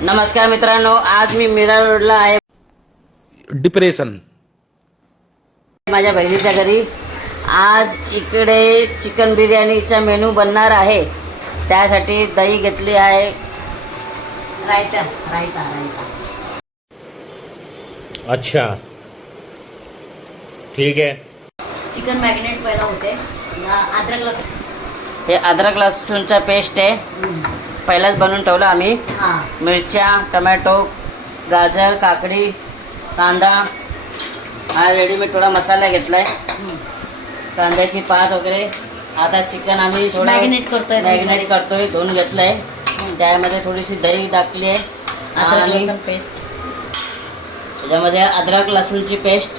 नमस्कार मित्रांनो, आज मी मीरा रोडला आहे डिप्रेशन माझ्या बहिणीच्या घरी। आज इकडे चिकन बिर्याणीचा मेनू बनणार आहे। त्यासाठी दही घेतली आहे, रायता रायता रायता अच्छा ठीक है। चिकन मॅरिनेट पहिला होते। अद्रक लसूण, हे अद्रक लसूणचा पेस्ट आहे, पहिलाच बनवून ठेवलं आम्ही। मिरच्या, टमॅटो, गाजर, काकडी, कांदा हा रेडीमेड थोडा मसाला घेतलाय, कांद्याची पात वगैरे। आता चिकन आम्ही थोडं मॅरिनेट करतोय, धुवून घेतलंय। त्यामध्ये थोडीशी दही टाकली आहे, अद्रक लसूण पेस्ट, त्याच्यामध्ये अद्रक लसूणची पेस्ट,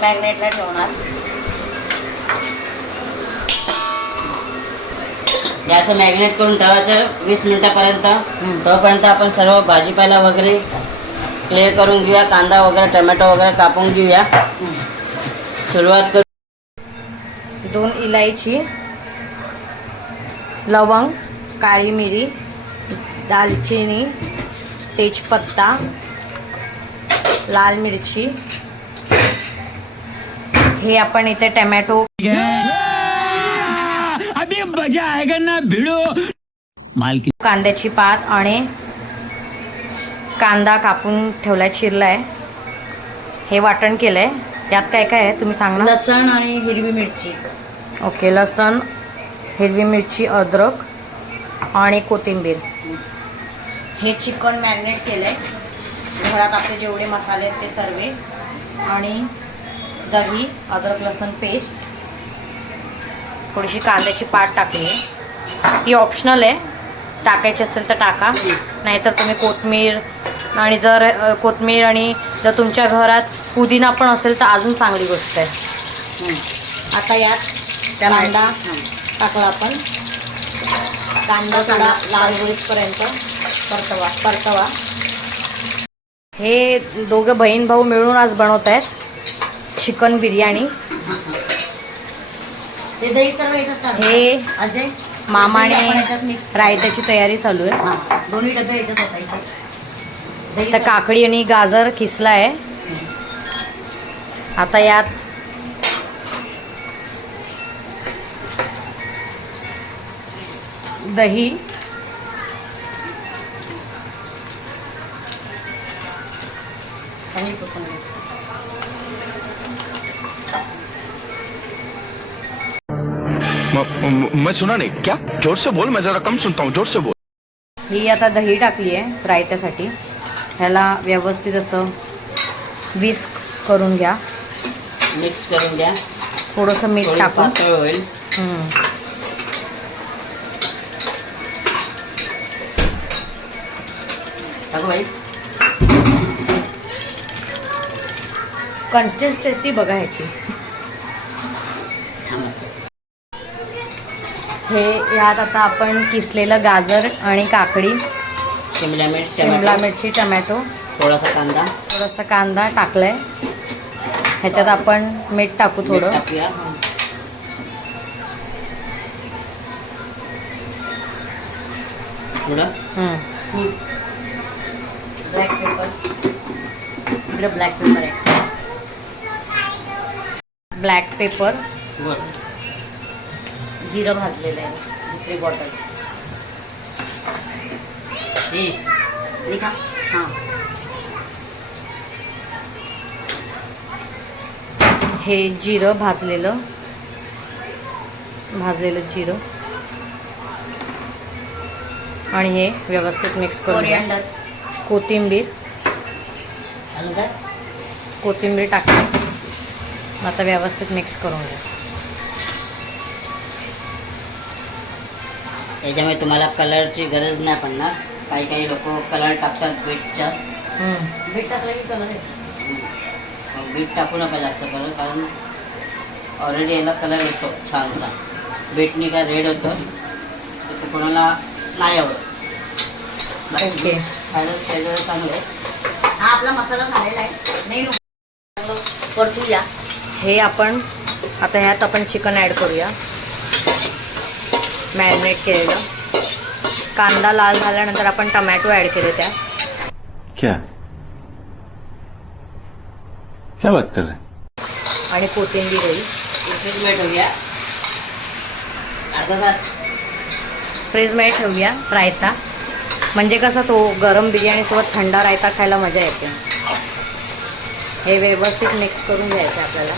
मॅरिनेटला ठेवणार। हे असं मॅरिनेट करून ठेवायचं 20 मिनिटापर्यंत। तोपर्यंत आपण सर्व भाजीपाला वगैरे क्लिअर करून घेऊया, कांदा वगैरे, टमॅटो वगैरे कापून घेऊया। सुरुवात करू। 2 इलायची, लवंग, काळी मिरी, दालचिनी, तेजपत्ता, लाल मिरची। हे आपण इथे टमॅटो, अभी मजा आएगा ना भिड़ो माल की कांद्याची पात आणि कांदा कापून ठेवलाय, चिरलाय। हे वाटण केलंय। यात काय काय आहे तुम्ही सांगा। लसण आणि हिरवी मिरची। ओके, लसण, हिरवी मिरची, अद्रक आणि कोथिंबीर। हे चिकन मॅरिनेट केलंय, घरात आपले जेवढे मसाले आहेत ते सर्व, आणि दही, अद्रक लसण पेस्ट, थोडीशी कांद्याची पात टाकली आहे। ती ऑप्शनल आहे, टाकायची असेल तर टाका, नाहीतर तुम्ही कोथिंबीर, आणि जर कोथिंबीर आणि जर तुमच्या घरात पुदिना पण असेल तर अजून चांगली गोष्ट आहे। आता यात कांदा टाकला आपण, कांदा थोडा लाल होईपर्यंत परतवा। हे दोघं बहीण भाऊ मिळून आज बनवत आहेत चिकन बिर्याणी। हे अजय मामाने रायत्याची तयारी चालू आहे। दोन्ही डबे याच्यात होता तर काकडी आणि गाजर किसला आहे। आता यात दही, मैं सुना नहीं, क्या? जोर से बोल, मैं जरा कम सुनता हूँ, जोर से बोल। ही आता दही टाकली आहे रायत्यासाठी। ह्याला व्यवस्थित असं विस्क करून घ्या, मिक्स करून घ्या। थोडंसं मीठ टाकून। पातळ होईल। टाकू बाई। कन्सिस्टन्सी बघा ह्याची। हे यात आता आपण किसलेलं गाजर आणि काकडी, शिमला मिरची, टमॅटो, थोडासा कांदा टाकलाय। ह्याच्यात आपण मीठ टाकू थोडं। टाकूया। थोडं ब्लॅक पेपर, इकडे ब्लॅक पेपर आहे। ब्लॅक पेपर, जिरं भाजलेलं आहे, दुसरी बॉटल हे का? हां, हे जिरं भाजलेलं जिरं, आणि हे व्यवस्थित मिक्स करून घ्या। कोथिंबीर टाकली। आता व्यवस्थित मिक्स करून घ्या। याच्यामुळे तुम्हाला कलरची गरज नाही पडणार। काही लोक कलर टाकतात बीटचा। बीट टाकलं की कलर येतो। बीट टाकू नका जास्त कलर, कारण ऑलरेडी याला कलर येतो छानसा। बीटनी काय रेड होतं, तर ते कोणाला नाही आवडत। ओके, खायला चांगलं आहे। हा आपला मसाला झालेला आहे, नाही परतूया। हे आपण आता ह्यात आपण चिकन ॲड करूया। मॅरिनेट केलेलं. कांदा लाल झाल्यानंतर आपण टमॅटो ॲड केले त्यात. क्या क्या बात कर रहे हैं? आणि कोथिंबीर होईल. फ्रीज हो गया अर्धा तास. फ्रीजमध्ये ठेवूया रायता. म्हणजे कसं तो गरम बिर्याणीसोबत थंडा रायता खायला मजा येते. हे व्यवस्थित मिक्स करून घ्यायचं आपल्याला.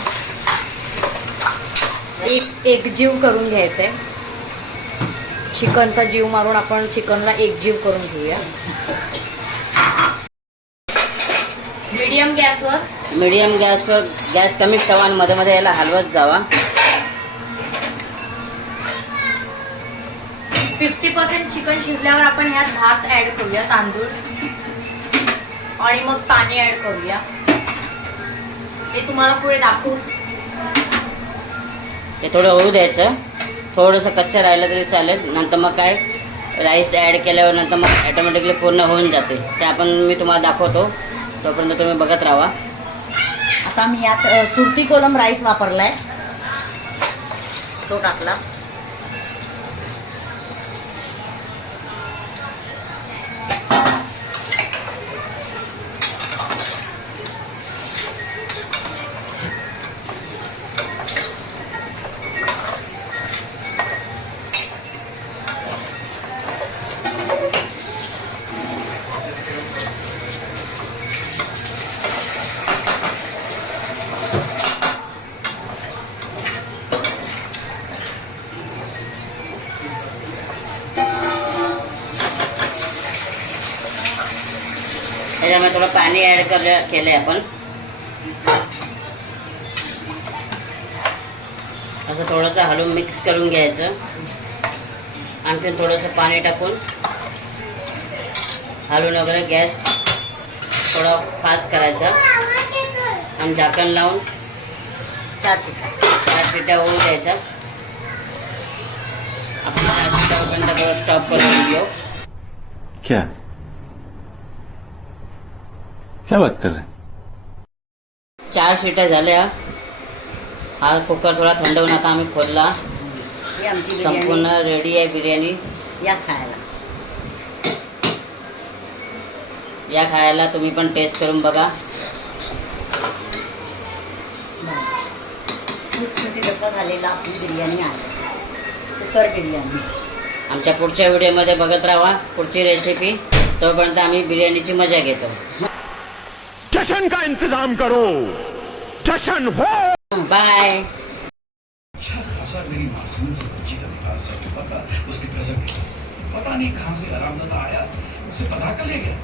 एकजीव करून घ्यायचं आहे. चिकनचा जीव मारून आपण चिकनला एकजीव करून घेऊया. मीडियम गॅसवर गॅस कमीच ठेवा आणि मध्ये मध्ये याला हलवत जावा. 50% चिकन शिजल्यावर आपण ह्यात भात ॲड करूया, तांदूळ, आणि मग पाणी ॲड करूया. ते तुम्हाला पुढे दाखवू. ते थोडं होऊ द्यायचं. थोडंसं कच्चं राहिलं तरी चालेल. नंतर मग काय राईस ॲड केल्यावर नंतर मग ॲटोमॅटिकली पूर्ण होऊन जाते. ते मी तुम्हाला दाखवतो. तोपर्यंत तुम्ही बघत राहा. आता मी यात सुरती कोलम राईस वापरलाय, तो टाकला. त्याच्यामध्ये थोडं पाणी ॲड केलं आहे आपण. असं थोडंसं हलवून मिक्स करून घ्यायचं. आणखी थोडंसं पाणी टाकून हलवून वगैरे गॅस थोडा फास्ट करायचा आणि झाकण लावून 4 शिट्ट्या होऊ द्यायच्या. आपण 4 शिट्ट्या होईपर्यंत स्टॉप करून घेऊ. क्या क्या बात कर रहे हैं? 4 शिट्ट्या झाल्या. हा कुकर थोडा थंड होऊन आता आम्ही खोलला. संपूर्ण रेडी आहे बिर्याणी. या खायला तुम्ही पण टेस्ट करून बघा. सुटसुटी कसा झालेला आपली बिर्याणी आहे, कुकर बिर्याणी. आमच्या पुढच्या व्हिडिओमध्ये बघत राहा पुढची रेसिपी. तोपर्यंत आम्ही बिर्याणीची मजा घेतो. जश्न का इंतजाम करो, जश्न हो. बाय. मेरी मासूम से बच्ची का विकास है, उसकी कसम, पता नहीं कहाँ से आराम आया, उसे पता कर ले गया।